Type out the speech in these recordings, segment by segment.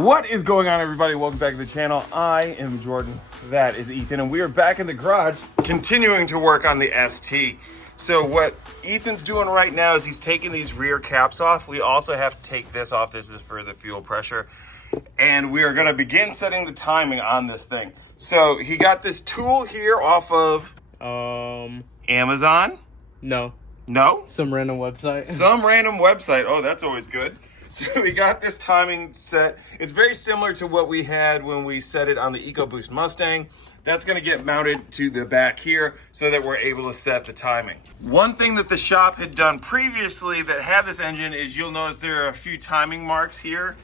What is going on, everybody? Welcome back to the channel. I am Jordan. That is Ethan, and we are back in the garage continuing to work on the ST. So what Ethan's doing right now is he's taking these rear caps off. We also have to take this off. This is for the fuel pressure. And we are going to begin setting the timing on this thing. So he got this tool here off of Amazon? No. No? Some random website. Some random website. Oh, that's always good. So we got this timing set. It's very similar to what we had when we set it on the EcoBoost Mustang. That's going to get mounted to the back here so that we're able to set the timing. One thing that the shop had done previously that had this engine is you'll notice there are a few timing marks here.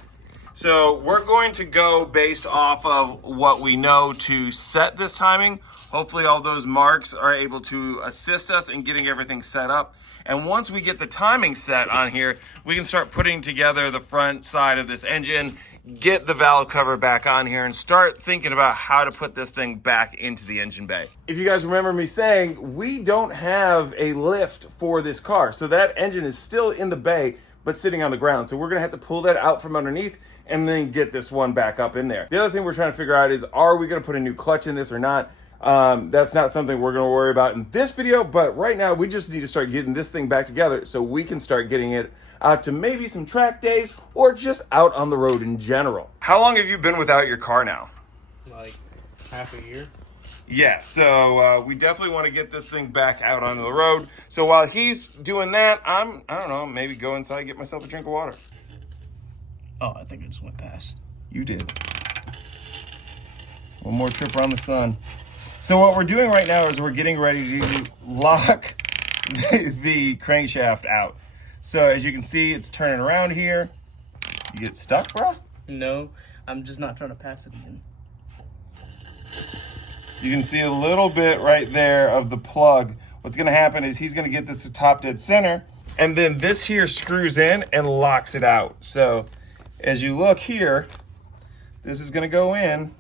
So we're going to go based off of what we know to set this timing. Hopefully all those marks are able to assist us in getting everything set up. And once we get the timing set on here, we can start putting together the front side of this engine, get the valve cover back on here, and start thinking about how to put this thing back into the engine bay. If you guys remember me saying, we don't have a lift for this car. So that engine is still in the bay, but sitting on the ground. So we're gonna have to pull that out from underneath and then get this one back up in there. The other thing we're trying to figure out is, are we gonna put a new clutch in this or not? That's not something we're going to worry about in this video, but right now we just need to start getting this thing back together so we can start getting it out to maybe some track days or just out on the road in general. How long have you been without your car now? Like half a year. Yeah, so we definitely want to get this thing back out on the road. So while he's doing that, I don't know, maybe go inside and get myself a drink of water. Oh, I think I just went past. You did. One more trip around the sun. So what we're doing right now is we're getting ready to lock the crankshaft out. So as you can see, it's turning around here. You get stuck, bro? No, I'm just not trying to pass it again. You can see a little bit right there of the plug. What's gonna happen is he's gonna get this to top dead center, and then this here screws in and locks it out. So as you look here, this is gonna go in,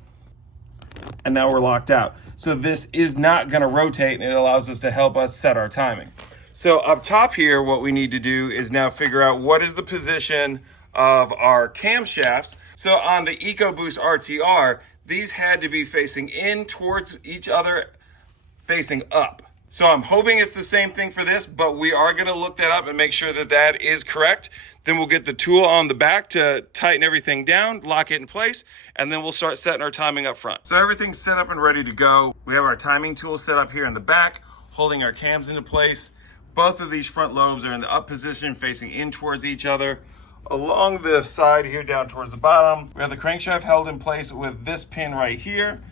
and now we're locked out. So this is not gonna rotate, and it allows us to help us set our timing. So up top here, what we need to do is now figure out what is the position of our camshafts. So on the EcoBoost RTR, these had to be facing in towards each other, facing up. So I'm hoping it's the same thing for this, but we are gonna look that up and make sure that that is correct. Then we'll get the tool on the back to tighten everything down, lock it in place, and then we'll start setting our timing up front. So everything's set up and ready to go. We have our timing tool set up here in the back, holding our cams into place. Both of these front lobes are in the up position, facing in towards each other. Along the side here, down towards the bottom, we have the crankshaft held in place with this pin right here.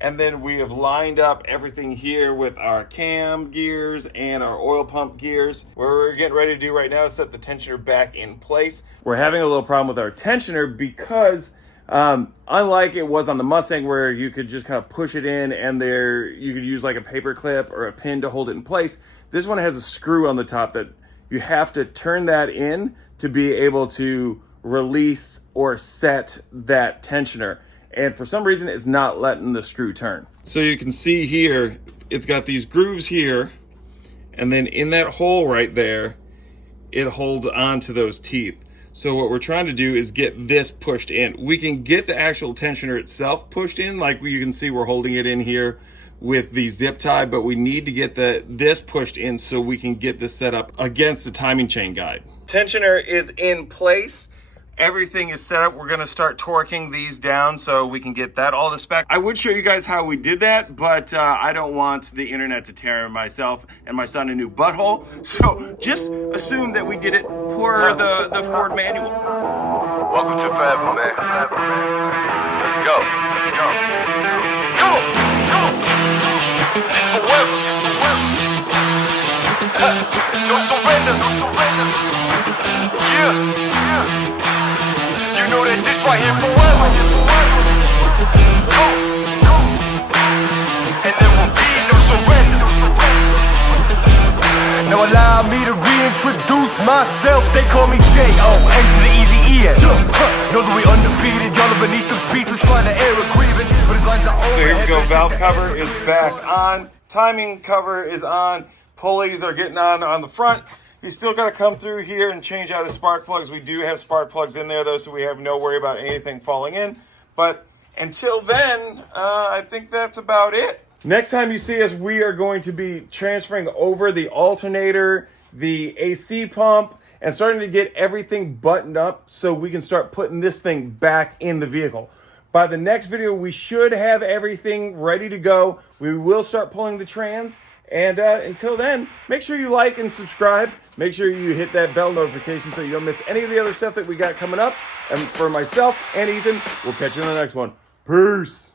And then we have lined up everything here with our cam gears and our oil pump gears. What we're getting ready to do right now is set the tensioner back in place. We're having a little problem with our tensioner because unlike it was on the Mustang where you could just kind of push it in and there you could use like a paper clip or a pin to hold it in place, this one has a screw on the top that you have to turn that in to be able to release or set that tensioner. And for some reason, it's not letting the screw turn. So you can see here, it's got these grooves here, and then in that hole right there, it holds onto those teeth. So what we're trying to do is get this pushed in. We can get the actual tensioner itself pushed in, like you can see we're holding it in here with the zip tie, but we need to get this pushed in so we can get this set up against the timing chain guide. Tensioner is in place. Everything is set up. We're gonna start torquing these down so we can get that all to spec. I would show you guys how we did that, but I don't want the internet to tear myself and my son a new butthole. So just assume that we did it per the Ford manual. Welcome to Forever, man. Let's go. Come on. It's forever. No surrender. Yeah. You know that this right here forever. Go. And there will be no surrender. Now allow me to reintroduce myself. They call me J.O. N to the easy E-N. Know that we undefeated. Y'all are beneath them speeches trying to air a grievance, but his lines are over. So here we go. Valve cover is back on. Timing cover is on. Pulleys are getting on the front. He's still got to come through here and change out his spark plugs. We do have spark plugs in there, though, so we have no worry about anything falling in. But until then, I think that's about it. Next time you see us, we are going to be transferring over the alternator, the AC pump, and starting to get everything buttoned up so we can start putting this thing back in the vehicle. By the next video, we should have everything ready to go. We will start pulling the trans. And until then, make sure you like and subscribe. Make sure you hit that bell notification so you don't miss any of the other stuff that we got coming up. And for myself and Ethan, we'll catch you in the next one. Peace.